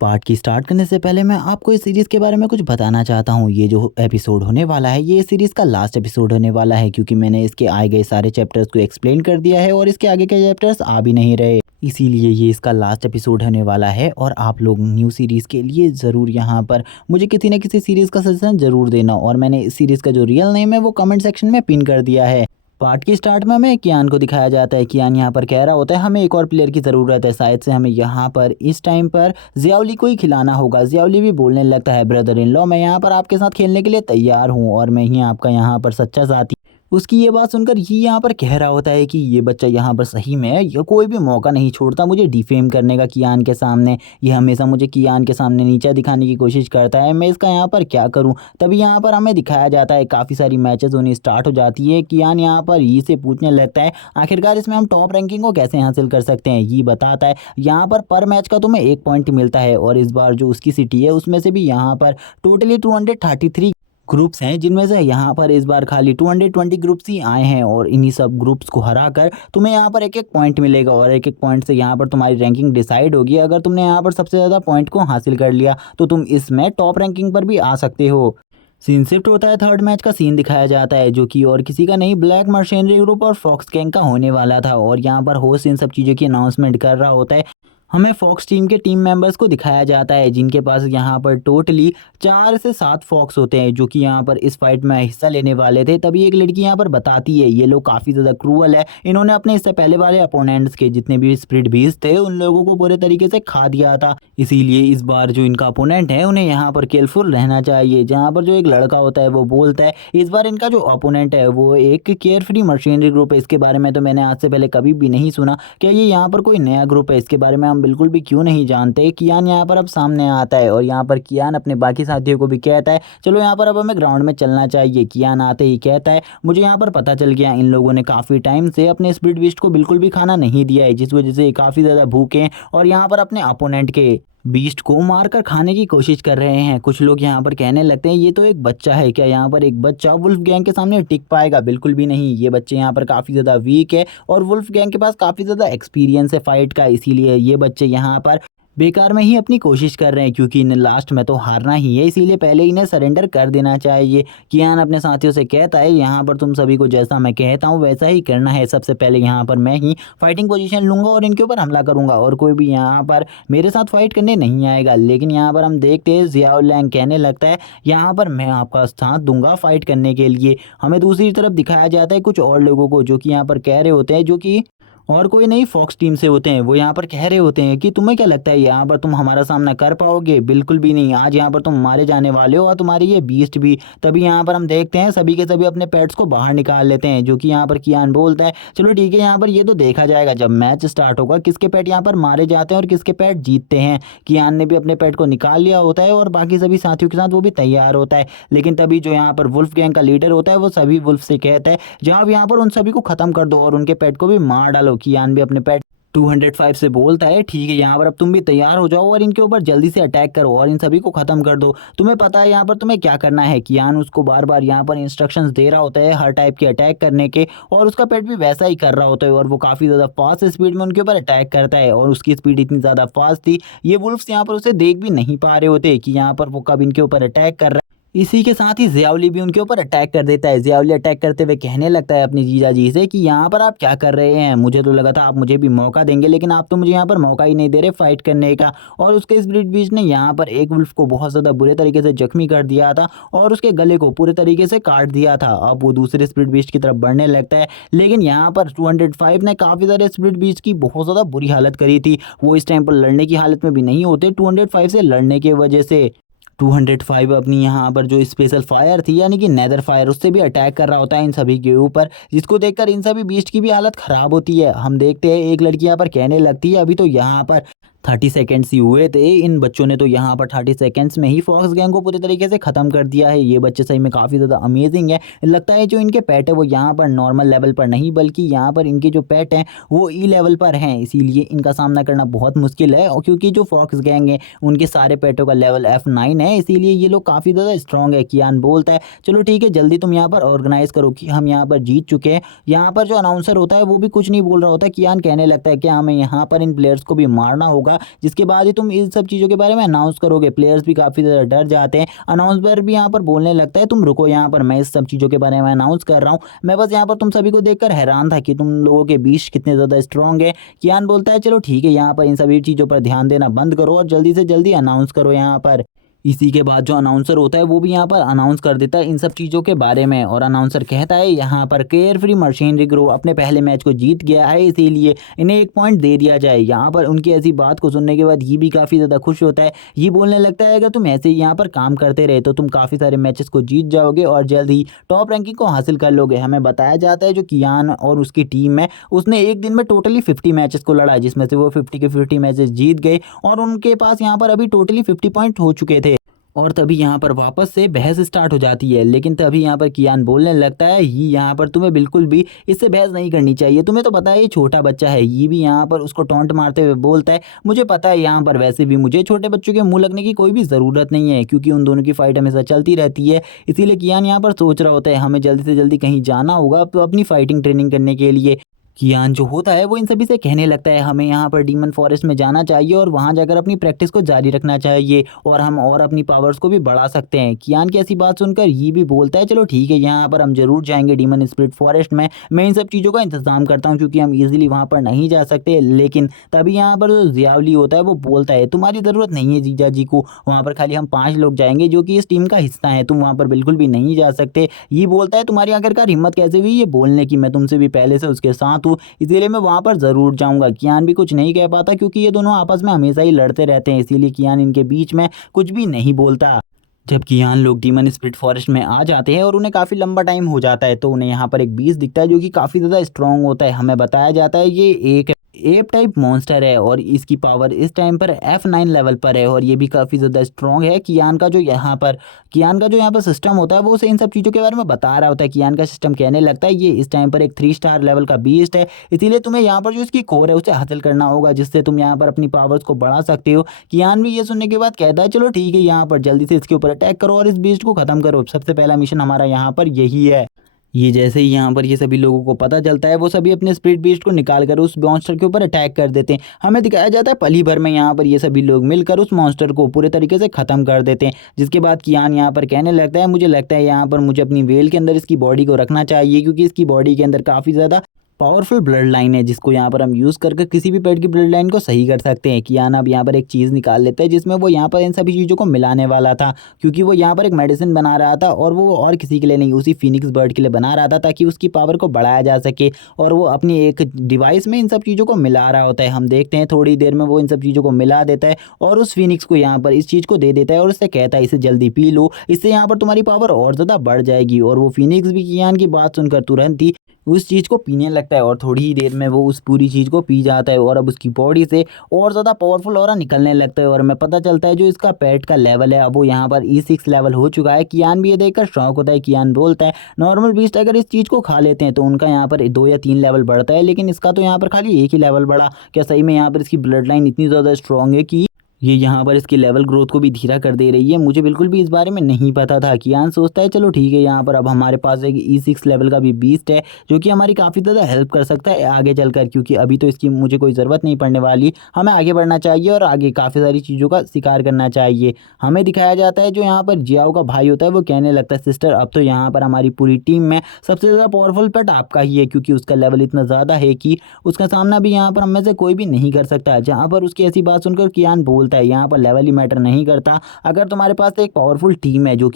Part की start करने से पहले मैं आपको इस सीरीज़ के बारे में कुछ बताना चाहता हूँ। ये जो एपिसोड होने वाला है ये सीरीज़ का लास्ट एपिसोड होने वाला है, क्योंकि मैंने इसके आए गए सारे चैप्टर्स को एक्सप्लेन कर दिया है और इसके आगे के चैप्टर्स आ भी नहीं रहे। इसीलिए ये इसका लास्ट एपिसोड होने वाला है और आप लोग न्यू सीरीज़ के लिए ज़रूर यहाँ पर मुझे किसी न किसी सीरीज़ का सजेशन ज़रूर देना, और मैंने इस सीरीज़ का जो रियल नेम है वो कमेंट सेक्शन में पिन कर दिया है। पार्ट की स्टार्ट में हमें कियान को दिखाया जाता है। कियान यहाँ पर कह रहा होता है हमें एक और प्लेयर की ज़रूरत है, शायद से हमें यहाँ पर इस टाइम पर ज़ियाओली को ही खिलाना होगा। ज़ियाओली भी बोलने लगता है ब्रदर इन लॉ, मैं यहाँ पर आपके साथ खेलने के लिए तैयार हूँ और मैं ही आपका यहाँ पर सच्चा साथी। उसकी ये बात सुनकर ये यहाँ पर कह रहा होता है कि ये बच्चा यहाँ पर सही में ये कोई भी मौका नहीं छोड़ता मुझे डिफेम करने का कियान के सामने। ये हमेशा मुझे कियान के सामने नीचा दिखाने की कोशिश करता है, मैं इसका यहाँ पर क्या करूँ। तभी यहाँ पर हमें दिखाया जाता है काफ़ी सारी मैचेस होनी स्टार्ट हो जाती है। कियान यहाँ पर ये से पूछने लगता है आखिरकार इसमें हम टॉप रैंकिंग को कैसे हासिल कर सकते हैं। ये बताता है यहाँ पर मैच का तुम्हें 1 पॉइंट मिलता है, और इस बार जो उसकी सिटी है उसमें से भी यहाँ पर टोटली 233 ग्रुप्स हैं, जिनमें से यहाँ पर इस बार खाली 220 ग्रुप्स ही आए हैं, और इन्हीं सब ग्रुप्स को हराकर तुम्हें यहाँ पर एक एक पॉइंट मिलेगा, और एक एक पॉइंट से यहाँ पर तुम्हारी रैंकिंग डिसाइड होगी। अगर तुमने यहाँ पर सबसे ज़्यादा पॉइंट को हासिल कर लिया तो तुम इसमें टॉप रैंकिंग पर भी आ सकते हो। सीन शिफ्ट होता है, थर्ड मैच का सीन दिखाया जाता है जो कि और किसी का नहीं ब्लैक मर्शेनरी ग्रुप और फॉक्स गैंग का होने वाला था, और यहाँ पर होस्ट इन सब चीज़ों की अनाउंसमेंट कर रहा होता है। हमें फॉक्स टीम के टीम मेंबर्स को दिखाया जाता है जिनके पास यहाँ पर टोटली 4 से 7 फॉक्स होते हैं जो कि यहाँ पर इस फाइट में हिस्सा लेने वाले थे। तभी एक लड़की यहाँ पर बताती है ये लोग काफ़ी ज़्यादा क्रूअल है, इन्होंने अपने इससे पहले वाले अपोनेंट्स के जितने भी स्प्रिट बीस्ट थे उन लोगों को पूरे तरीके से खा दिया था, इसीलिए इस बार जो इनका अपोनेंट है उन्हें यहाँ पर केयरफुल रहना चाहिए। जहाँ पर जो एक लड़का होता है वो बोलता है इस बार इनका जो अपोनेंट है वो एक केयर फ्री मशीनरी ग्रुप है। इसके बारे में तो मैंने आज से पहले कभी भी नहीं सुना, क्या ये यहाँ पर कोई नया ग्रुप है, इसके बारे में हम बिल्कुल भी क्यों नहीं जानते। कियान यहाँ पर अब सामने आता है और यहाँ पर कियान अपने बाकी साथियों को भी कहता है चलो यहाँ पर अब हमें ग्राउंड में चलना चाहिए। कियान आते ही कहता है मुझे यहाँ पर पता चल गया इन लोगों ने काफ़ी टाइम से अपने स्प्लिट बीस्ट को बिल्कुल भी खाना नहीं दिया है, जिस वजह से काफ़ी ज़्यादा भूखे हैं और यहाँ पर अपने अपोनेंट के बीस्ट को मारकर खाने की कोशिश कर रहे हैं। कुछ लोग यहाँ पर कहने लगते हैं ये तो एक बच्चा है, क्या यहाँ पर एक बच्चा वुल्फ गैंग के सामने टिक पाएगा। बिल्कुल भी नहीं, ये बच्चे यहाँ पर काफ़ी ज़्यादा वीक है और वुल्फ गैंग के पास काफ़ी ज़्यादा एक्सपीरियंस है फाइट का, इसीलिए ये बच्चे यहाँ पर बेकार में ही अपनी कोशिश कर रहे हैं, क्योंकि इन्हें लास्ट में तो हारना ही है, इसीलिए पहले इन्हें सरेंडर कर देना चाहिए। कियान अपने साथियों से कहता है यहाँ पर तुम सभी को जैसा मैं कहता हूँ वैसा ही करना है। सबसे पहले यहाँ पर मैं ही फाइटिंग पोजीशन लूँगा और इनके ऊपर हमला करूँगा और कोई भी यहाँ पर मेरे साथ फाइट करने नहीं आएगा। लेकिन यहाँ पर हम देखते हैं ज़ियाओ लैंग कहने लगता है यहाँ पर मैं आपका साथ दूंगा फाइट करने के लिए। हमें दूसरी तरफ दिखाया जाता है कुछ और लोगों को जो कि यहाँ पर कह रहे होते हैं, जो कि और कोई नहीं फॉक्स टीम से होते हैं। वो यहाँ पर कह रहे होते हैं कि तुम्हें क्या लगता है यहाँ पर तुम हमारा सामना कर पाओगे। बिल्कुल भी नहीं, आज यहाँ पर तुम मारे जाने वाले हो और तुम्हारे ये बीस्ट भी। तभी यहाँ पर हम देखते हैं सभी के सभी अपने पेट्स को बाहर निकाल लेते हैं, जो कि यहाँ पर कियान बोलता है चलो ठीक है यहाँ पर ये तो देखा जाएगा जब मैच स्टार्ट होगा किसके पेट यहाँ पर मारे जाते हैं और किसके पेट जीतते हैं। कियान ने भी अपने पेट को निकाल लिया होता है और बाकी सभी साथियों के साथ वो भी तैयार होता है। लेकिन तभी जो यहाँ पर वुल्फ गैंग का लीडर होता है वो सभी वुल्फ से कहता है जहाँ यहाँ पर उन सभी को खत्म कर दो और उनके पेट को भी मार डालो। कियान भी अपने पेट 205 से बोलता है ठीक है यहाँ पर अब तुम भी तैयार हो जाओ और इनके ऊपर जल्दी से अटैक करो और इन सभी को खत्म कर दो। तुम्हें पता है यहाँ पर तुम्हें क्या करना है। कियान उसको बार बार यहाँ पर इंस्ट्रक्शंस दे रहा होता है हर टाइप के अटैक करने के, और उसका पेट भी वैसा ही कर रहा होता है और वो काफ़ी ज़्यादा फास्ट स्पीड में उनके ऊपर अटैक करता है। और उसकी स्पीड इतनी ज़्यादा फास्ट थी ये वुल्फ्स यहाँ पर उसे देख भी नहीं पा रहे होते कि यहाँ पर वो कब इनके ऊपर अटैक कर रहा है। इसी के साथ ही ज़ियाओली भी उनके ऊपर अटैक कर देता है। ज़ियाओली अटैक करते हुए कहने लगता है अपनी जीजा जी से कि यहाँ पर आप क्या कर रहे हैं, मुझे तो लगा था आप मुझे भी मौका देंगे लेकिन आप तो मुझे यहाँ पर मौका ही नहीं दे रहे फाइट करने का। और उसके स्प्लिट बीस्ट ने यहाँ पर एक वुल्फ को बहुत ज़्यादा बुरे तरीके से जख्मी कर दिया था और उसके गले को पूरे तरीके से काट दिया था। अब वो दूसरे स्प्लिट बीस्ट की तरफ बढ़ने लगता है, लेकिन यहाँ पर 205 ने काफ़ी सारे स्प्लिट बीस्ट की बहुत ज़्यादा बुरी हालत करी थी। वो इस टाइम पर लड़ने की हालत में भी नहीं होते 205 से लड़ने की वजह से। 205 अपनी यहाँ पर जो स्पेशल फायर थी यानी कि नेदर फायर उससे भी अटैक कर रहा होता है इन सभी के ऊपर, जिसको देखकर इन सभी बीस्ट की भी हालत ख़राब होती है। हम देखते हैं एक लड़की यहाँ पर कहने लगती है अभी तो यहाँ पर 30 सेकेंड्स ही हुए थे, इन बच्चों ने तो यहाँ पर 30 सेकेंड्स में ही फॉक्स गैंग को पूरी तरीके से ख़त्म कर दिया है। ये बच्चे सही में काफ़ी ज़्यादा अमेजिंग है। लगता है जो इनके पेट है वो यहाँ पर नॉर्मल लेवल पर नहीं बल्कि यहाँ पर इनके जो पेट हैं वो ई लेवल पर हैं, इसीलिए इनका सामना करना बहुत मुश्किल है। और क्योंकि जो फॉक्स गैंग है उनके सारे पेटों का लेवल F9 है, इसीलिए ये लोग काफ़ी ज़्यादा स्ट्रॉन्ग है। कियान बोलता है चलो ठीक है जल्दी तुम यहाँ पर ऑर्गेनाइज करो कि हम यहाँ पर जीत चुके हैं। यहाँ पर जो अनाउंसर होता है वो भी कुछ नहीं बोल रहा होता। कियान कहने लगता है कि हमें यहाँ पर इन प्लेयर्स को भी मारना होगा जिसके बाद ही तुम इन सब चीज़ों के बारे में अनाउंस करोगे। प्लेयर्स भी काफ़ी ज़्यादा डर जाते हैं। अनाउंसर भी यहाँ पर बोलने लगता है तुम रुको यहाँ पर, मैं इस सब चीज़ों के बारे में अनाउंस कर रहा हूँ। मैं बस यहाँ पर तुम सभी को देखकर हैरान था कि तुम लोगों के बीच कितने ज़्यादा स्ट्रॉन्ग है। कियान बोलता है चलो ठीक है, यहाँ पर इन सभी चीज़ों पर ध्यान देना बंद करो और जल्दी से जल्दी अनाउंस करो यहाँ पर। इसी के बाद जो अनाउंसर होता है वो भी यहाँ पर अनाउंस कर देता है इन सब चीज़ों के बारे में, और अनाउंसर कहता है यहाँ पर केयरफ्री मशीनरी ग्रुप अपने पहले मैच को जीत गया है, इसीलिए इन्हें 1 पॉइंट दे दिया जाए। यहाँ पर उनकी ऐसी बात को सुनने के बाद ये भी काफ़ी ज़्यादा खुश होता है। ये बोलने लगता है अगर तुम ऐसे ही यहाँ पर काम करते रहे तो तुम काफ़ी सारे मैचेस को जीत जाओगे और जल्द ही टॉप रैंकिंग को हासिल कर लोगे। हमें बताया जाता है जो कियान और उसकी टीम है उसने एक दिन में टोटली 50 मैचेस को लड़ा, जिसमें से वो 50 के 50 मैचेस जीत गए और उनके पास यहाँ पर अभी टोटली 50 पॉइंट हो चुके थे। और तभी यहाँ पर वापस से बहस स्टार्ट हो जाती है, लेकिन तभी यहाँ पर कियान बोलने लगता है ये यहाँ पर तुम्हें बिल्कुल भी इससे बहस नहीं करनी चाहिए, तुम्हें तो पता है ये छोटा बच्चा है। ये भी यहाँ पर उसको टॉन्ट मारते हुए बोलता है मुझे पता है यहाँ पर वैसे भी मुझे छोटे बच्चों के मुंह लगने की कोई भी ज़रूरत नहीं है, क्योंकि उन दोनों की फाइट हमेशा चलती रहती है। इसीलिए कियान यहाँ पर सोच रहा होता है हमें जल्दी से जल्दी कहीं जाना होगा तो अपनी फाइटिंग ट्रेनिंग करने के लिए। कियान जो होता है वो इन सभी से कहने लगता है हमें यहाँ पर डीमन फॉरेस्ट में जाना चाहिए और वहाँ जाकर अपनी प्रैक्टिस को जारी रखना चाहिए और हम और अपनी पावर्स को भी बढ़ा सकते हैं। कियान की ऐसी बात सुनकर ये भी बोलता है चलो ठीक है, यहाँ पर हम जरूर जाएंगे डीमन स्पिरिट फॉरेस्ट में, मैं इन सब चीज़ों का इंतजाम करता हूँ क्योंकि हम इजीली वहाँ पर नहीं जा सकते। लेकिन तभी यहाँ पर जो जियावली होता है वो बोलता है तुम्हारी ज़रूरत नहीं है जीजा जी को, वहाँ पर खाली हम 5 लोग जाएंगे जो कि इस टीम का हिस्सा है, तुम वहाँ पर बिल्कुल भी नहीं जा सकते। ये बोलता है तुम्हारी आखिरकार हिम्मत कैसे हुई ये बोलने की, मैं तुमसे भी पहले से उसके साथ हूँ इसीलिए मैं वहाँ पर ज़रूर जाऊँगा। कियान भी कुछ नहीं कह पाता क्योंकि ये दोनों आपस में हमेशा ही लड़ते रहते हैं, इसीलिए कियान इनके बीच में कुछ भी नहीं बोलता। जब कियान लोग डीमन स्पिरिट फॉरेस्ट में आ जाते हैं और उन्हें काफ़ी लंबा टाइम हो जाता है तो उन्हें यहाँ पर एक बीस्ट दिखता है जो कि काफ़ी ज़्यादा स्ट्रॉन्ग होता है। हमें बताया जाता है ये एक एप टाइप मॉन्स्टर है और इसकी पावर इस टाइम पर F9 लेवल पर है और ये भी काफ़ी ज़्यादा स्ट्रॉन्ग है। कियान का जो यहाँ पर सिस्टम होता है वो उसे इन सब चीज़ों के बारे में बता रहा होता है। कियान का सिस्टम कहने लगता है ये इस टाइम पर एक 3 स्टार लेवल का बीस्ट है, इसीलिए तुम्हें यहाँ पर जो इसकी कोर है उसे हासिल करना होगा जिससे तुम यहाँ पर अपनी पावर्स को बढ़ा सकते हो। कियान भी ये सुनने के बाद कहता है चलो ठीक है, यहाँ पर जल्दी से इसके ऊपर अटैक करो और इस बीस्ट को ख़त्म करो, सबसे पहला मिशन हमारा यहाँ पर यही है। ये जैसे ही यहाँ पर ये सभी लोगों को पता चलता है वो सभी अपने स्पिरिट बीस्ट को निकाल कर उस मॉन्स्टर के ऊपर अटैक कर देते हैं। हमें दिखाया जाता है पल ही भर में यहाँ पर ये सभी लोग मिलकर उस मॉन्स्टर को पूरे तरीके से ख़त्म कर देते हैं। जिसके बाद कियान यहाँ पर कहने लगता है मुझे लगता है यहाँ पर मुझे अपनी वेल के अंदर इसकी बॉडी को रखना चाहिए क्योंकि इसकी बॉडी के अंदर काफ़ी ज़्यादा पावरफुल ब्लड लाइन है जिसको यहाँ पर हम यूज़ करके किसी भी पेट की ब्लड लाइन को सही कर सकते हैं। कियान अब यहाँ पर एक चीज़ निकाल लेता है जिसमें वो यहाँ पर इन सभी चीज़ों को मिलाने वाला था, क्योंकि वो यहाँ पर एक मेडिसिन बना रहा था और वो और किसी के लिए नहीं उसी फिनिक्स बर्ड के लिए बना रहा था ताकि उसकी पावर को बढ़ाया जा सके। और वो अपनी एक डिवाइस में इन सब चीज़ों को मिला रहा होता है। हम देखते हैं थोड़ी देर में वो इन सब चीज़ों को मिला देता है और उस फिनिक्स को यहाँ पर इस चीज़ को दे देता है और उससे कहता है इसे जल्दी पी लो, इससे यहाँ पर तुम्हारी पावर और ज़्यादा बढ़ जाएगी। और वो फिनिक्स भी कियान की बात सुनकर तुरंत ही उस चीज़ को पीने लगता है और थोड़ी ही देर में वो उस पूरी चीज़ को पी जाता है और अब उसकी बॉडी से और ज़्यादा पावरफुल ऑरा निकलने लगता है। और हमें पता चलता है जो इसका पेट का लेवल है अब वो यहाँ पर E6 लेवल हो चुका है। कियान भी ये देखकर शौक होता है। कियान बोलता है नॉर्मल बीस्ट अगर इस चीज़ को खा लेते हैं तो उनका यहाँ पर 2 या 3 लेवल बढ़ता है, लेकिन इसका तो यहाँ पर खाली 1 ही लेवल बढ़ा। क्या सही में यहाँ पर इसकी ब्लड लाइन इतनी ज़्यादा स्ट्रॉन्ग है कि ये यहाँ पर इसकी लेवल ग्रोथ को भी धीरा कर दे रही है? मुझे बिल्कुल भी इस बारे में नहीं पता था। कियान सोचता है चलो ठीक है, यहाँ पर अब हमारे पास एक E6 लेवल का भी बीस्ट है जो कि हमारी काफ़ी ज़्यादा हेल्प कर सकता है आगे चलकर, क्योंकि अभी तो इसकी मुझे कोई ज़रूरत नहीं पड़ने वाली। हमें आगे बढ़ना चाहिए और आगे काफ़ी सारी चीज़ों का शिकार करना चाहिए। हमें दिखाया जाता है जो यहाँ पर जियाओ का भाई होता है वो कहने लगता है सिस्टर अब तो यहाँ पर हमारी पूरी टीम में सबसे ज़्यादा पावरफुल पेट आपका ही है, क्योंकि उसका लेवल इतना ज़्यादा है कि उसका सामना भी यहाँ पर हम में से कोई भी नहीं कर सकता। जहाँ पर उसकी ऐसी बात सुनकर कियान बोलता है यहाँ पर लेवल मैटर नहीं करता, अगर तुम्हारे पास एक पावरफुल टीम है जो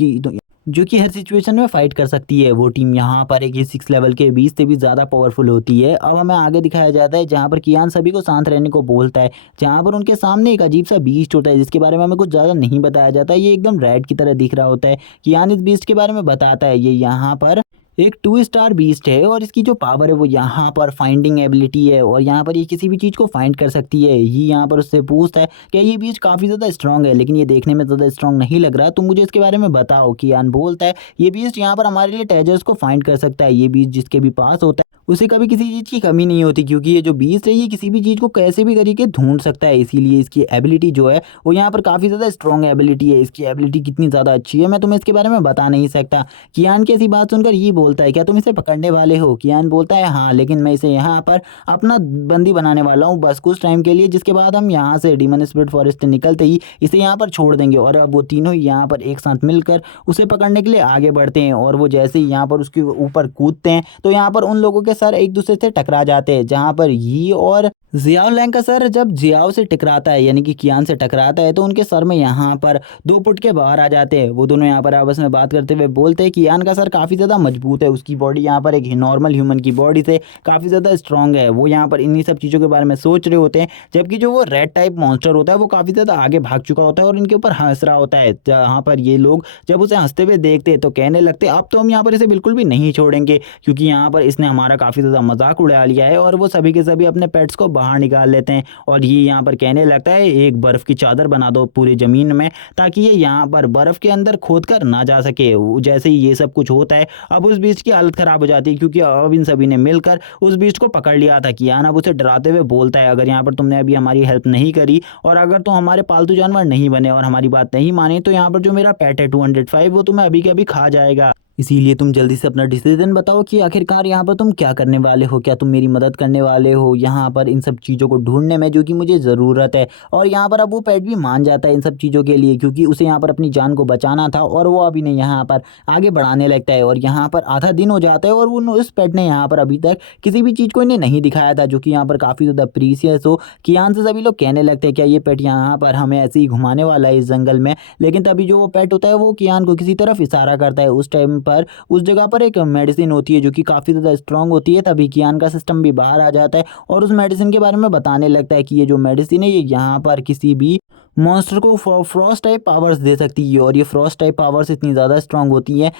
कि हर सिचुएशन में फाइट कर सकती है, वो टीम यहाँ पर एक 6 लेवल के 20 से भी ज़्यादा पावरफुल होती है। अब हमें आगे दिखाया जाता है जहाँ पर कियान सभी को शांत रहने को बोलता है, जहाँ पर उनके सामने एक अजीब सा बीस्ट होता है जिसके बारे में हमें कुछ ज़्यादा नहीं बताया जाता। ये एकदम रेड की तरह दिख रहा होता है। कियान इस बीस्ट के बारे में बताता है ये यहाँ पर एक 2 स्टार बीस्ट है और इसकी जो पावर है वो यहाँ पर फाइंडिंग एबिलिटी है और यहाँ पर ये किसी भी चीज़ को फाइंड कर सकती है। ये यहाँ पर उससे पूछता है कि ये बीस्ट काफ़ी ज़्यादा स्ट्रॉन्ग है लेकिन ये देखने में ज़्यादा स्ट्रॉन्ग नहीं लग रहा, तुम मुझे इसके बारे में बताओ। कियान बोलता है ये बीस्ट यहाँ पर हमारे लिए ट्रेजर्स को फाइंड कर सकता है। ये बीस्ट जिसके भी पास होता है उसे कभी किसी चीज़ की कमी नहीं होती, क्योंकि ये जो बीस्ट है ये किसी भी चीज़ को कैसे भी करके ढूँढ सकता है। इसीलिए इसकी एबिलिटी जो है वो यहाँ पर काफ़ी ज़्यादा स्ट्रॉन्ग एबिलिटी है। इसकी एबिलिटी कितनी ज़्यादा अच्छी है मैं तुम्हें इसके बारे में बता नहीं सकता। कियान की ऐसी बात सुनकर ये बोलता है, क्या तुम इसे पकड़ने वाले हो? कियान बोलता है, हाँ, लेकिन मैं इसे यहाँ पर अपना बंदी बनाने वाला हूँ बस कुछ टाइम के लिए, जिसके बाद हम यहाँ से डीमन स्पिरिट फॉरेस्ट से निकलते ही इसे यहाँ पर छोड़ देंगे। और अब वो तीनों ही यहाँ पर एक साथ मिलकर उसे पकड़ने के लिए आगे बढ़ते हैं। और वो जैसे ही यहाँ पर उसके ऊपर कूदते हैं तो यहाँ पर उन लोगों के सर एक दूसरे से टकरा जाते हैं, जहाँ पर यी और जियाओ लैंग का सर जब जियाओ से टकराता है यानी कि कियान से टकराता है तो उनके सर में यहाँ पर 2 फुट के बाहर आ जाते हैं। वो दोनों यहाँ पर आपस में बात करते हुए बोलते हैं, कियान का सर काफ़ी ज़्यादा मजबूत है, उसकी बॉडी यहाँ पर एक नॉर्मल ह्यूमन की बॉडी से काफ़ी ज़्यादा स्ट्रॉन्ग है। वो यहाँ पर इन्हीं सब चीज़ों के बारे में सोच रहे होते हैं, जबकि जो वो रेड टाइप मॉन्स्टर होता है वो काफ़ी ज़्यादा आगे भाग चुका होता है और इनके ऊपर हंस रहा होता है। जहाँ पर ये लोग जब उसे हंसते हुए देखते हैं तो कहने लगते अब तो हम यहाँ पर इसे बिल्कुल भी नहीं छोड़ेंगे, क्योंकि यहाँ पर इसने हमारा काफ़ी ज़्यादा मजाक उड़ा लिया है। और वो सभी के सभी अपने पेट्स को बाहर निकाल लेते हैं और ये यहाँ पर कहने लगता है, एक बर्फ़ की चादर बना दो पूरी ज़मीन में ताकि ये यहाँ पर बर्फ़ के अंदर खोद कर ना जा सके। जैसे ही ये सब कुछ होता है अब उस बीच की हालत ख़राब हो जाती है, क्योंकि अब इन सभी ने मिलकर उस बीच को पकड़ लिया था। कियान अब उसे डराते हुए बोलता है, अगर यहाँ पर तुमने अभी हमारी हेल्प नहीं करी और अगर तुम हमारे पालतू जानवर नहीं बने और हमारी बात नहीं माने तो यहाँ पर जो मेरा पेट है 205 वो तुम्हें अभी के अभी खा जाएगा। इसीलिए तुम जल्दी से अपना डिसीजन बताओ कि आखिरकार यहाँ पर तुम क्या करने वाले हो? क्या तुम मेरी मदद करने वाले हो यहाँ पर इन सब चीज़ों को ढूंढने में जो कि मुझे ज़रूरत है? और यहाँ पर अब वो पेट भी मान जाता है इन सब चीज़ों के लिए, क्योंकि उसे यहाँ पर अपनी जान को बचाना था और वो अभी नहीं यहाँ पर आगे बढ़ाने लगता है। और यहाँ पर आधा दिन हो जाता है और वो उस पेट ने यहाँ पर अभी तक किसी भी चीज़ को इन्हें नहीं दिखाया था जो कि यहाँ पर काफ़ी ज़्यादा प्रीसियस हो। कियान से सभी लोग कहने लगते हैं, क्या ये पेट यहाँ पर हमें ऐसे ही घुमाने वाला है इस जंगल में? लेकिन तभी जो वो पेट होता है वो कियान को किसी तरफ इशारा करता है। उस टाइम पर उस जगह पर एक मेडिसिन होती है जो कि काफ़ी ज़्यादा स्ट्रांग होती है। तभी कियान का सिस्टम भी बाहर आ जाता है और उस मेडिसिन के बारे में बताने लगता है कि ये जो मेडिसिन है ये यहाँ पर किसी भी मॉन्स्टर को फ्रॉस्ट टाइप पावर्स दे सकती है। और ये फ्रॉस्ट टाइप पावर्स इतनी ज़्यादा स्ट्रांग होती है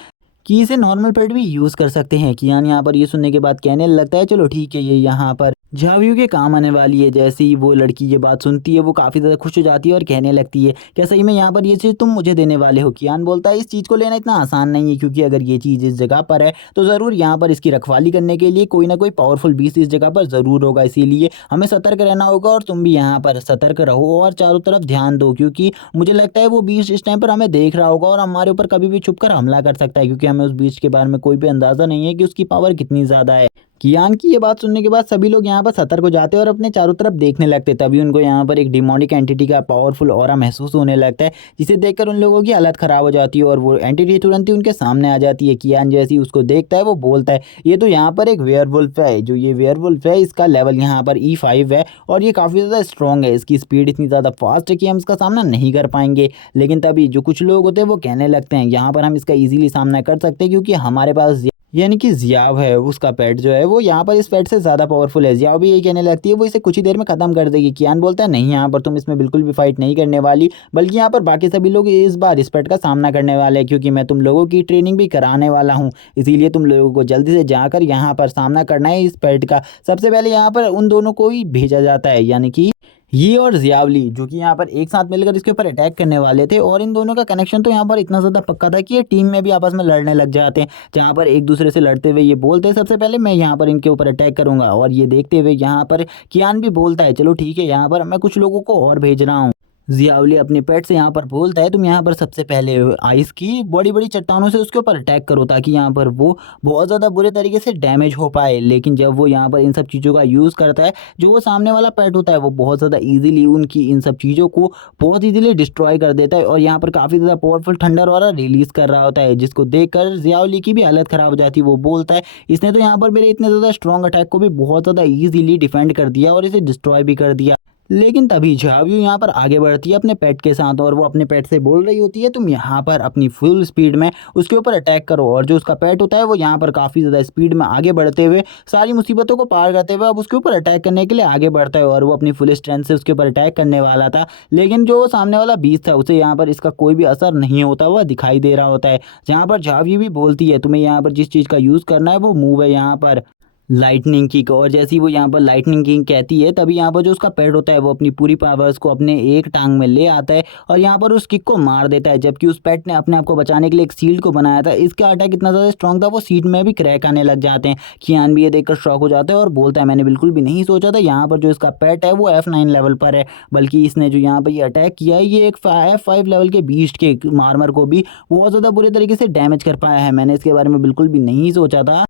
कि इसे नॉर्मल पेट भी यूज़ कर सकते हैं। कियान यहाँ पर ये सुनने के बाद कहने लगता है, चलो ठीक है, ये यहाँ पर झावियों के काम आने वाली है। जैसे ही वो लड़की ये बात सुनती है वो काफ़ी ज़्यादा खुश हो जाती है और कहने लगती है, क्या सही में यहाँ पर ये चीज़ तुम मुझे देने वाले हो? कियान बोलता है, इस चीज़ को लेना इतना आसान नहीं है, क्योंकि अगर ये चीज़ इस जगह पर है तो ज़रूर यहाँ पर इसकी रखवाली करने के लिए कोई ना कोई पावरफुल बीस्ट इस जगह पर ज़रूर होगा। इसीलिए हमें सतर्क रहना होगा और तुम भी यहाँ पर सतर्क रहो और चारों तरफ ध्यान दो, क्योंकि मुझे लगता है वो बीस्ट इस टाइम पर हमें देख रहा होगा और हमारे ऊपर कभी भी छुप कर हमला कर सकता है, क्योंकि हमें उस बीस्ट के बारे में कोई भी अंदाज़ा नहीं है कि उसकी पावर कितनी ज़्यादा है। कियान की ये बात सुनने के बाद सभी लोग यहाँ पर सतर्क हो जाते हैं और अपने चारों तरफ देखने लगते हैं। तभी उनको यहाँ पर एक डिमोनिक एंटिटी का पावरफुल ऑरा महसूस होने लगता है, जिसे देखकर उन लोगों की हालत ख़राब हो जाती है और वो एंटिटी तुरंत ही उनके सामने आ जाती है। कियान जैसे ही उसको देखता है वो बोलता है, ये तो यहाँ पर एक वेयरवुल्फ है। जो ये वेयरवुल्फ है इसका लेवल यहाँ पर E5 है और ये काफ़ी ज़्यादा स्ट्रॉन्ग है। इसकी स्पीड इतनी ज़्यादा फास्ट है कि हम इसका सामना नहीं कर पाएंगे। लेकिन तभी जो कुछ लोग होते हैं वो कहने लगते हैं, यहाँ पर हम इसका ईजिली सामना कर सकते हैं, क्योंकि हमारे पास यानी कि ज़ियाव है, उसका पेट जो है वो यहाँ पर इस पेट से ज़्यादा पावरफुल है। ज़ियाव भी यही कहने लगती है वो इसे कुछ ही देर में ख़त्म कर देगी। कियान बोलता है, नहीं, यहाँ पर तुम इसमें बिल्कुल भी फाइट नहीं करने वाली, बल्कि यहाँ पर बाकी सभी लोग इस बार इस पेट का सामना करने वाले हैं, क्योंकि मैं तुम लोगों की ट्रेनिंग भी कराने वाला हूँ। इसीलिए तुम लोगों को जल्दी से जाकर यहाँ पर सामना करना है इस पेट का। सबसे पहले यहाँ पर उन दोनों को ही भेजा जाता है, यानी कि ये और ज़ियावली, जो कि यहाँ पर एक साथ मिलकर इसके ऊपर अटैक करने वाले थे। और इन दोनों का कनेक्शन तो यहाँ पर इतना ज़्यादा पक्का था कि ये टीम में भी आपस में लड़ने लग जाते हैं, जहाँ पर एक दूसरे से लड़ते हुए ये बोलते हैं, सबसे पहले मैं यहाँ पर इनके ऊपर अटैक करूँगा। और ये देखते हुए यहाँ पर कियान भी बोलता है, चलो ठीक है, यहाँ पर मैं कुछ लोगों को और भेज रहा हूँ। ज़ियावली अपने पेट से यहाँ पर बोलता है, तुम यहाँ पर सबसे पहले आइस की बड़ी बड़ी चट्टानों से उसके ऊपर अटैक करो, ताकि यहाँ पर वो बहुत ज़्यादा बुरे तरीके से डैमेज हो पाए। लेकिन जब वो यहाँ पर इन सब चीज़ों का यूज़ करता है, जो वो सामने वाला पेट होता है वो बहुत ज़्यादा ईजिली उनकी इन सब चीज़ों को बहुत ईजिली डिस्ट्रॉय कर देता है और यहाँ पर काफ़ी ज़्यादा पावरफुल थंडर वाला रिलीज़ कर रहा होता है, जिसको देखकर ज़ियावली की भी हालत ख़राब हो जाती है। वो बोलता है, इसने तो यहाँ पर मेरे इतने ज़्यादा स्ट्रॉन्ग अटैक को भी बहुत ज़्यादा ईजिली डिफेंड कर दिया और इसे डिस्ट्रॉय भी कर दिया। लेकिन तभी झावियो यहाँ पर आगे बढ़ती है अपने पेट के साथ और वो अपने पेट से बोल रही होती है, तुम यहाँ पर अपनी फुल स्पीड में उसके ऊपर अटैक करो। और जो उसका पेट होता है वो यहाँ पर काफ़ी ज़्यादा स्पीड में आगे बढ़ते हुए सारी मुसीबतों को पार करते हुए अब उसके ऊपर अटैक करने के लिए आगे बढ़ता है। और वो अपनी फुल स्ट्रेंथ से उसके ऊपर अटैक करने वाला था, लेकिन जो सामने वाला बीस्ट था उसे यहाँ पर इसका कोई भी असर नहीं होता हुआ दिखाई दे रहा होता है। जहाँ पर झावियो भी बोलती है, तुम्हें यहाँ पर जिस चीज़ का यूज़ करना है वो मूव है यहाँ पर। Lightning kick. और जैसे ही वो यहाँ पर लाइटनिंग किक कहती है तभी यहाँ पर जो उसका पेट होता है वो अपनी पूरी पावर्स को अपने एक टांग में ले आता है और यहाँ पर उस किक को मार देता है, जबकि उस पेट ने अपने आप को बचाने के लिए एक शील्ड को बनाया था। इसका अटैक इतना ज़्यादा स्ट्रॉन्ग था वो शील्ड में भी क्रैक आने लग जाते हैं। कियान भी ये देखकर शॉक हो जाता है और बोलता है मैंने बिल्कुल भी नहीं सोचा था यहाँ पर जो इसका पेट है वो F9 लेवल पर है, बल्कि इसने जो यहाँ पर ये अटैक किया है ये एक F5 लेवल के बीस्ट के मार्मर को भी बहुत ज़्यादा बुरे तरीके से डैमेज कर पाया है। मैंने इसके बारे में बिल्कुल भी नहीं सोचा था।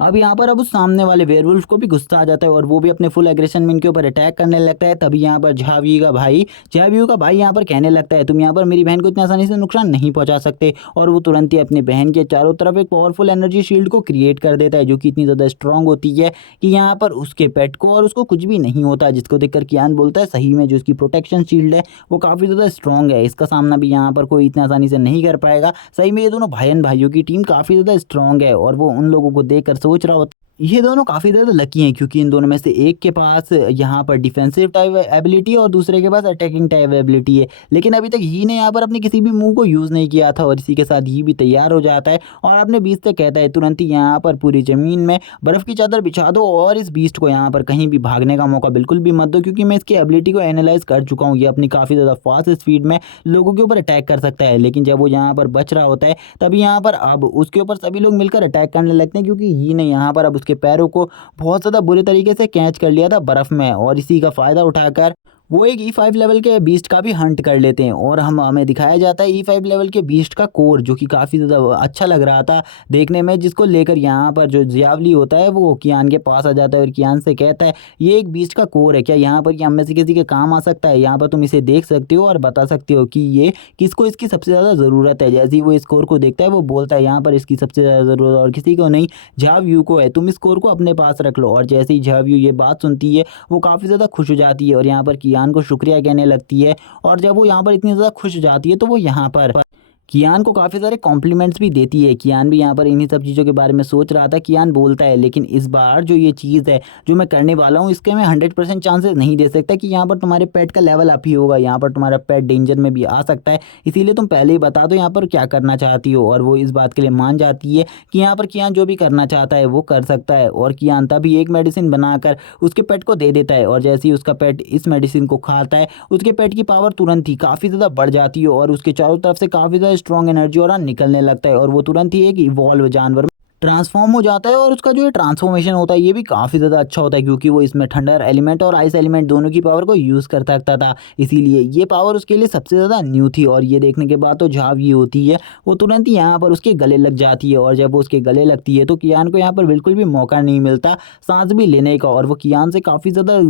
अब यहाँ पर अब उस सामने वाले वेयरवुल्फ को भी गुस्सा आ जाता है और वो भी अपने फुल एग्रेशन में इनके ऊपर अटैक करने लगता है। तभी यहाँ पर झावियू का भाई यहाँ पर कहने लगता है तुम यहाँ पर मेरी बहन को इतनी आसानी से नुकसान नहीं पहुँचा सकते, और वो तुरंत ही अपनी बहन के चारों तरफ एक पावरफुल एनर्जी शील्ड को क्रिएट कर देता है जो कि इतनी ज़्यादा स्ट्रॉन्ग होती है कि यहाँ पर उसके पेट को और उसको कुछ भी नहीं होता, जिसको देखकर कियान बोलता है सही में जो उसकी प्रोटेक्शन शील्ड है वो काफ़ी ज़्यादा स्ट्रॉन्ग है, इसका सामना भी यहाँ पर कोई इतनी आसानी से नहीं कर पाएगा। सही में ये दोनों भाइयों की टीम काफ़ी ज़्यादा स्ट्रॉन्ग है और वो उन लोगों को देखकर सोच रहा होता ये दोनों काफ़ी ज़्यादा लकी हैं क्योंकि इन दोनों में से एक के पास यहाँ पर डिफेंसिव टाइप एबिलिटी और दूसरे के पास अटैकिंग टाइप एबिलिटी है, लेकिन अभी तक ही ने यहाँ पर अपने किसी भी मूव को यूज़ नहीं किया था। और इसी के साथ ही भी तैयार हो जाता है और अपने बीच से कहता है तुरंत ही यहाँ पर पूरी ज़मीन में बर्फ़ की चादर बिछा दो और इस बीस्ट को यहाँ पर कहीं भी भागने का मौका बिल्कुल भी मत दो, क्योंकि मैं इसकी एबिलिटी को एनालाइज कर चुका हूँ। ये अपनी काफ़ी ज़्यादा फास्ट स्पीड में लोगों के ऊपर अटैक कर सकता है। लेकिन जब वो यहाँ पर बच रहा होता है तभी यहाँ पर अब उसके ऊपर सभी लोग मिलकर अटैक करने लगते हैं, क्योंकि ही ने यहाँ पर अब उसके पैरों को बहुत ज़्यादा बुरे तरीके से कैच कर लिया था बर्फ़ में, और इसी का फ़ायदा उठाकर वो एक E5 लेवल के बीस्ट का भी हंट कर लेते हैं। और हमें दिखाया जाता है E5 लेवल के बीस्ट का कोर, जो कि काफ़ी ज़्यादा अच्छा लग रहा था देखने में, जिसको लेकर यहाँ पर जो जियावली होता है वो कियान के पास आ जाता है और कियान से कहता है ये एक बीस्ट का कोर है, क्या यहाँ पर हम में से किसी के काम आ सकता है, यहाँ पर तुम इसे देख सकते हो और बता सकते हो कि ये किसको इसकी सबसे ज़्यादा ज़रूरत है। जैसे ही वो इस कोर को देखता है वो बोलता है यहाँ पर इसकी सबसे ज़्यादा ज़रूरत और किसी को नहीं, झावियू को है, तुम इस कोर को अपने पास रख लो। और जैसे ही झावियू ये बात सुनती है वो काफ़ी ज़्यादा खुश हो जाती है और यहाँ पर कियान को शुक्रिया कहने लगती है। और जब वो यहाँ पर इतनी ज़्यादा खुश हो जाती है तो वो यहाँ पर कियान को काफ़ी सारे कॉम्प्लीमेंट्स भी देती है। कियान भी यहाँ पर इन्हीं सब चीज़ों के बारे में सोच रहा था। कियान बोलता है लेकिन इस बार जो ये चीज़ है जो मैं करने वाला हूँ इसके मैं 100% चांसेस नहीं दे सकता कि यहाँ पर तुम्हारे पेट का लेवल अप ही होगा, यहाँ पर तुम्हारा पेट डेंजर में भी आ सकता है, इसीलिए तुम पहले ही बता दो यहाँ पर क्या करना चाहती हो। और वो इस बात के लिए मान जाती है कि यहाँ पर कियान जो भी करना चाहता है वो कर सकता है। और कियान तभी एक मेडिसिन बनाकर उसके पेट को दे देता है और जैसे ही उसका पेट इस मेडिसिन को खाता है उसके पेट की पावर तुरंत ही काफ़ी ज़्यादा बढ़ जाती है और उसके चारों तरफ से काफ़ी ज़्यादा स्ट्रॉन्ग एनर्जी और निकलने लगता है और वो तुरंत ही एक इवॉल्व जानवर में ट्रांसफॉर्म हो जाता है। और उसका जो ये ट्रांसफॉर्मेशन होता है ये भी काफ़ी ज़्यादा अच्छा होता है क्योंकि वो इसमें थंडर एलिमेंट और आइस एलिमेंट दोनों की पावर को यूज़ कर सकता था, इसीलिए ये पावर उसके लिए सबसे ज़्यादा न्यू थी। और ये देखने के बाद तो झाव ये होती है वो तुरंत ही यहाँ पर उसके गले लग जाती है और जब वो उसके गले लगती है तो कियान को यहाँ पर बिल्कुल भी मौका नहीं मिलता सांस भी लेने का और वो कियान से काफ़ी ज़्यादा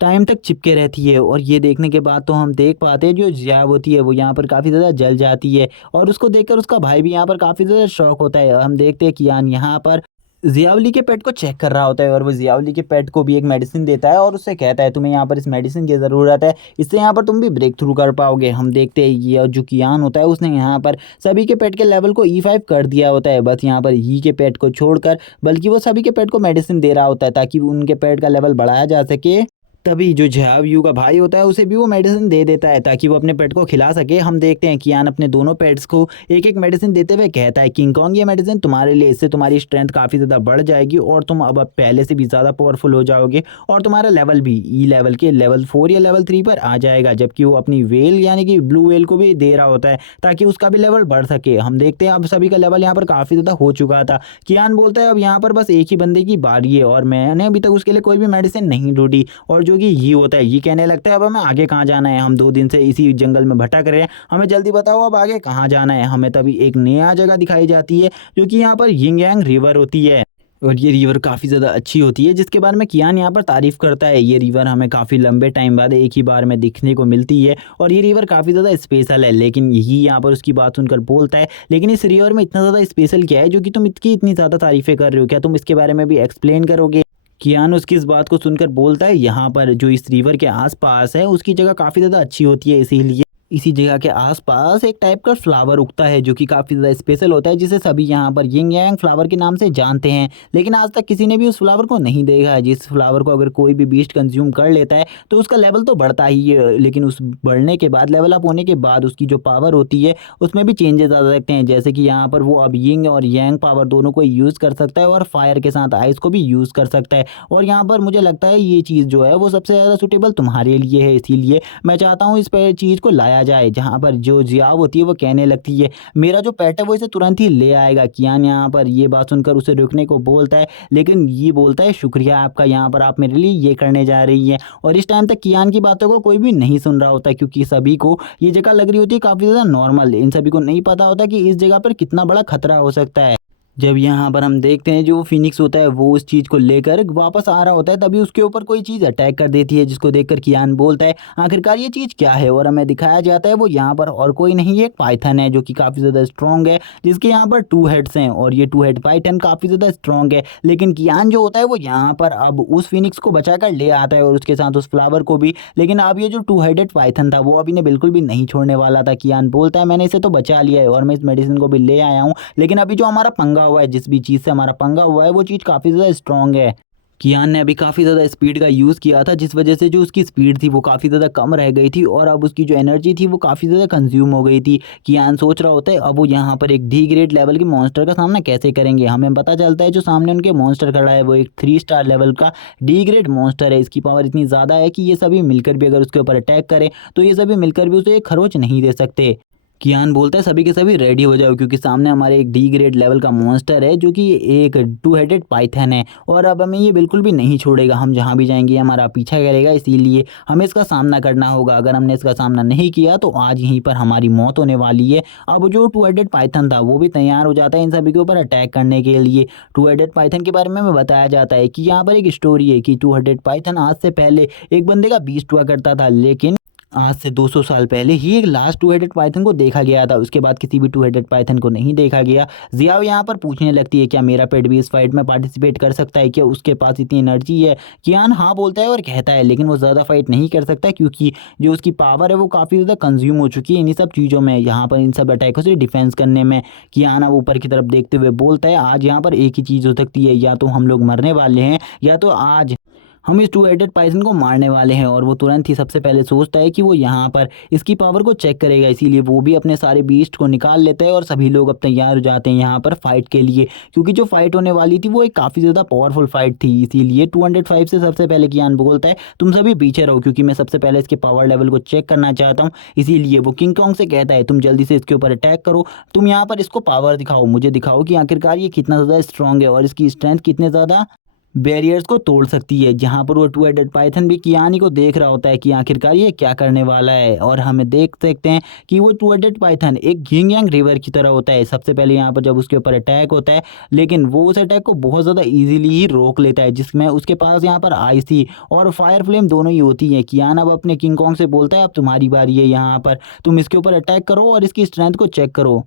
टाइम तक चिपके रहती है। और ये देखने के बाद तो हम देख पाते हैं जो जिया होती है वो यहाँ पर काफ़ी ज़्यादा जल जाती है और उसको देखकर उसका भाई भी यहाँ पर काफ़ी ज़्यादा शॉक होता है। हम देखते हैं कियान यहाँ पर जियावली के पेट को चेक कर रहा होता है और वो जियावली के पेट को भी एक मेडिसिन देता है और उससे कहता है तुम्हें यहाँ पर इस मेडिसिन की ज़रूरत है, इससे यहाँ पर तुम भी ब्रेक थ्रू कर पाओगे। हम देखते हैं ये जो कियान होता है उसने यहाँ पर सभी के पेट के लेवल को E5 कर दिया होता है, बस यहाँ पर ही के पेट को छोड़कर, बल्कि वो सभी के पेट को मेडिसिन दे रहा होता है ताकि उनके पेट का लेवल बढ़ाया जा सके। तभी जो झावियू का भाई होता है उसे भी वो मेडिसिन दे देता है ताकि वो अपने पेट को खिला सके। हम देखते हैं कियान अपने दोनों पेट्स को एक एक मेडिसिन देते हुए कहता है किंग कॉन्ग ये मेडिसिन तुम्हारे लिए, इससे तुम्हारी स्ट्रेंथ काफ़ी ज़्यादा बढ़ जाएगी और तुम अब पहले से भी ज़्यादा पावरफुल हो जाओगे और तुम्हारा लेवल भी ई लेवल के लेवल 4 या लेवल 3 पर आ जाएगा। जबकि वो अपनी वेल यानी कि ब्लू वेल को भी दे रहा होता है ताकि उसका भी लेवल बढ़ सके। हम देखते हैं अब सभी का लेवल यहाँ पर काफ़ी ज़्यादा हो चुका था। कियान बोलता है अब यहाँ पर बस एक ही बंदे की बारी है और मैंने अभी तक उसके लिए कोई भी मेडिसिन नहीं ढूंढी। और जो कि ये होता है ये कहने लगता है अब हमें आगे कहाँ जाना है, हम 2 दिन से इसी जंगल में भटक रहे हैं, हमें जल्दी बताओ अब आगे कहाँ जाना है। हमें तभी एक नया जगह दिखाई जाती है जो कि यहाँ पर यिंग यांग रिवर होती है और ये रिवर काफ़ी ज़्यादा अच्छी होती है जिसके बारे में कियान यहाँ पर तारीफ़ करता है। ये रिवर हमें काफ़ी लंबे टाइम बाद एक ही बार में दिखने को मिलती है और ये रिवर काफ़ी ज़्यादा स्पेशल है। लेकिन यही यहाँ पर उसकी बात सुनकर बोलता है लेकिन इस रिवर में इतना ज़्यादा स्पेशल क्या है जो कि तुम इसकी इतनी ज़्यादा तारीफ़ें कर रहे हो, क्या तुम इसके बारे में भी एक्सप्लेन करोगे। कियान उसकी इस बात को सुनकर बोलता है यहाँ पर जो इस रिवर के आसपास है उसकी जगह काफ़ी ज़्यादा अच्छी होती है, इसीलिए इसी जगह के आसपास एक टाइप का फ्लावर उगता है जो कि काफ़ी ज़्यादा स्पेशल होता है, जिसे सभी यहाँ पर यिंग यांग फ्लावर के नाम से जानते हैं। लेकिन आज तक किसी ने भी उस फ्लावर को नहीं देखा है। जिस फ्लावर को अगर कोई भी बीस्ट कंज्यूम कर लेता है तो उसका लेवल तो बढ़ता ही है, लेकिन उस बढ़ने के बाद, लेवल अप होने के बाद, उसकी जो पावर होती है उसमें भी चेंजेस आ सकते हैं। जैसे कि यहाँ पर वो अब यिंग और यांग पावर दोनों को यूज़ कर सकता है और फायर के साथ आइस को भी यूज़ कर सकता है। और यहाँ पर मुझे लगता है ये चीज़ जो है वो सबसे ज़्यादा सूटेबल तुम्हारे लिए है, इसीलिए मैं चाहता हूँ इस पे चीज़ को लाया जाए। जहाँ पर जो जियाव होती है वो कहने लगती है मेरा जो पेट है वो इसे तुरंत ही ले आएगा। कियान यहाँ पर ये बात सुनकर उसे रुकने को बोलता है, लेकिन ये बोलता है शुक्रिया आपका, यहाँ पर आप मेरे लिए ये करने जा रही हैं। और इस टाइम तक कियान की बातों को कोई भी नहीं सुन रहा होता, क्योंकि सभी को ये जगह लग रही होती है काफ़ी ज़्यादा नॉर्मल। इन सभी को नहीं पता होता कि इस जगह पर कितना बड़ा खतरा हो सकता है। जब यहाँ पर हम देखते हैं जो फिनिक्स होता है वो उस चीज़ को लेकर वापस आ रहा होता है, तभी उसके ऊपर कोई चीज़ अटैक कर देती है, जिसको देखकर कियान बोलता है आखिरकार ये चीज़ क्या है। और हमें दिखाया जाता है वो यहाँ पर और कोई नहीं है, एक पाइथन है जो कि काफ़ी ज़्यादा स्ट्रॉन्ग है, जिसके यहाँ पर 2 हेड्स हैं। और ये 2 हेड पाइथन काफ़ी ज़्यादा स्ट्रॉन्ग है। लेकिन कियान जो होता है वो यहाँ पर अब उस फिनिक्स को बचा कर ले आता है और उसके साथ उस फ्लावर को भी। लेकिन अब ये जो 2 हेडेड पाइथन था वो अभी ने बिल्कुल भी नहीं छोड़ने वाला था। कियान बोलता है मैंने इसे तो बचा लिया है और मैं इस मेडिसिन को भी ले आया हूँ, लेकिन अभी जो हमारा पंगा हुआ है, जिस भी चीज़ से हमारा पंगा हुआ है, वो चीज़ काफ़ी ज़्यादा स्ट्रॉन्ग है। कियान ने अभी काफ़ी ज़्यादा स्पीड का यूज़ किया था, जिस वजह से जो उसकी स्पीड थी वो काफ़ी ज़्यादा कम रह गई थी और अब उसकी जो एनर्जी थी वो काफ़ी ज़्यादा कंज्यूम हो गई थी। कियान सोच रहा होता है अब वो यहाँ पर एक डी ग्रेड लेवल के मॉन्स्टर का सामना कैसे करेंगे। हमें पता चलता है जो सामने उनके मॉन्स्टर खड़ा है वो एक 3 स्टार लेवल का डी ग्रेड मॉन्स्टर है। इसकी पावर इतनी ज़्यादा है कि ये सभी मिलकर भी अगर उसके ऊपर अटैक करें तो ये सभी मिलकर भी उसे एक खरोच नहीं दे सकते। कियान बोलता है सभी के सभी रेडी हो जाओ, क्योंकि सामने हमारे एक डी ग्रेड लेवल का मॉन्स्टर है जो कि एक 2 हेडेड पाइथन है और अब हमें ये बिल्कुल भी नहीं छोड़ेगा। हम जहाँ भी जाएंगे हमारा पीछा करेगा, इसीलिए हमें इसका सामना करना होगा। अगर हमने इसका सामना नहीं किया तो आज यहीं पर हमारी मौत होने वाली है। अब जो 2 हेडेड पाइथन था वो भी तैयार हो जाता है इन सभी के ऊपर अटैक करने के लिए। 2 हेडेड पाइथन के बारे में हमें बताया जाता है कि यहाँ पर एक स्टोरी है कि 2 हेडेड पाइथन आज से पहले एक बंदे का बीस्ट हुआ करता था, लेकिन आज से 200 साल पहले ही एक लास्ट 2 हेडेड पाइथन को देखा गया था। उसके बाद किसी भी 2 हेडेड पाइथन को नहीं देखा गया। जियाओ यहाँ पर पूछने लगती है क्या मेरा पेट भी इस फाइट में पार्टिसिपेट कर सकता है, क्या उसके पास इतनी एनर्जी है। कियान हाँ बोलता है और कहता है, लेकिन वो ज़्यादा फाइट नहीं कर सकता क्योंकि जो उसकी पावर है वो काफ़ी ज़्यादा कंज्यूम हो चुकी है इन्हीं सब चीज़ों में, यहाँ पर इन सब अटैकों से डिफेंस करने में। कियान अब ऊपर की तरफ देखते हुए बोलता है आज यहाँ पर एक ही चीज़ हो सकती है, या तो हम लोग मरने वाले हैं या तो आज हम इस 2 हेडेड पाइथन को मारने वाले हैं। और वो तुरंत ही सबसे पहले सोचता है कि वो यहाँ पर इसकी पावर को चेक करेगा, इसीलिए वो भी अपने सारे बीस्ट को निकाल लेता है और सभी लोग अब तैयार हो जाते हैं यहाँ पर फाइट के लिए। क्योंकि जो फाइट होने वाली थी वो एक काफ़ी ज़्यादा पावरफुल फाइट थी, इसीलिए 205 से सबसे पहले कियान बोलता है तुम सभी पीछे रहो, क्योंकि मैं सबसे पहले इसके पावर लेवल को चेक करना चाहता हूँ। इसीलिए वो किंग कॉन्ग से कहता है तुम जल्दी से इसके ऊपर अटैक करो, तुम यहाँ पर इसको पावर दिखाओ, मुझे दिखाओ कि आखिरकार ये कितना ज़्यादा स्ट्रॉन्ग है और इसकी स्ट्रेंथ कितने ज़्यादा बैरियर्स को तोड़ सकती है। जहाँ पर वो 2 हेडेड पाइथन भी कियानी को देख रहा होता है कि आखिरकार ये क्या करने वाला है। और हमें देख सकते हैं कि वो 2 हेडेड पाइथन एक यिंग यांग रिवर की तरह होता है। सबसे पहले यहाँ पर जब उसके ऊपर अटैक होता है, लेकिन वो उस अटैक को बहुत ज़्यादा ईजिली ही रोक लेता है, जिसमें उसके पास यहाँ पर आइसी और फायर फ्लेम दोनों ही होती हैं। कियान अब अपने किंग कॉन्ग से बोलता है अब तुम्हारी बारी है, यहाँ पर तुम इसके ऊपर अटैक करो और इसकी स्ट्रेंथ को चेक करो।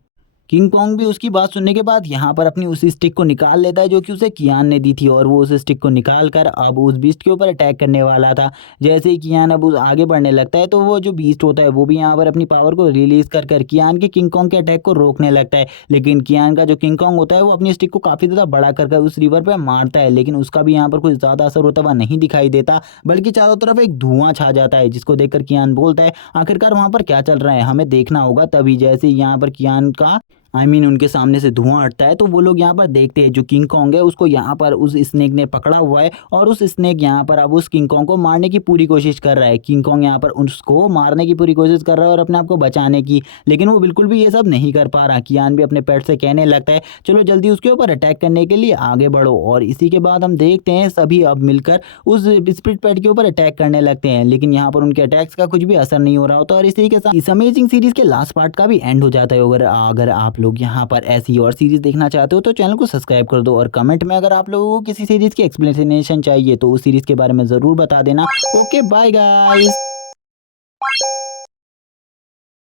किंग कॉन्ग भी उसकी बात सुनने के बाद यहाँ पर अपनी उसी स्टिक को निकाल लेता है जो कि उसे कियान ने दी थी, और वो उस स्टिक को निकाल कर अब उस बीस्ट के ऊपर अटैक करने वाला था। जैसे ही कियान अब उस आगे बढ़ने लगता है तो वो जो बीस्ट होता है वो भी यहाँ पर अपनी पावर को रिलीज कर कर कियान के किंग कॉन्ग के अटैक को रोकने लगता है। लेकिन कियान का जो किंग कॉन्ग होता है वो अपनी स्टिक को काफ़ी ज़्यादा बड़ा कर उस रिवर पर मारता है, लेकिन उसका भी यहाँ पर कुछ ज़्यादा असर होता हुआ नहीं दिखाई देता, बल्कि चारों तरफ एक धुआं छा जाता है, जिसको देखकर कियान बोलता है आखिरकार वहाँ पर क्या चल रहा है, हमें देखना होगा। तभी जैसे यहाँ पर कियान का उनके सामने से धुआं हटता है तो वो लोग यहाँ पर देखते हैं जो किंग कॉन्ग है उसको यहाँ पर उस स्नेक ने पकड़ा हुआ है, और उस स्नेक यहाँ पर अब उस किंग कॉन्ग को मारने की पूरी कोशिश कर रहा है। किंग कॉन्ग यहाँ पर उसको मारने की पूरी कोशिश कर रहा है और अपने आप को बचाने की, लेकिन वो बिल्कुल भी ये सब नहीं कर पा रहा। कियान भी अपने पेट से कहने लगता है चलो जल्दी उसके ऊपर अटैक करने के लिए आगे बढ़ो। और इसी के बाद हम देखते हैं सभी अब मिलकर उस स्प्लिट पैड के ऊपर अटैक करने लगते हैं, लेकिन यहाँ पर उनके अटैक्स का कुछ भी असर नहीं हो रहा होता। और इसी के साथ इस अमेजिंग सीरीज के लास्ट पार्ट का भी एंड हो जाता है। अगर आप लोग यहाँ पर ऐसी और सीरीज देखना चाहते हो तो चैनल को सब्सक्राइब कर दो, और कमेंट में अगर आप लोगों को किसी सीरीज की एक्सप्लेनेशन चाहिए तो उस सीरीज के बारे में ज़रूर बता देना। Okay bye guys.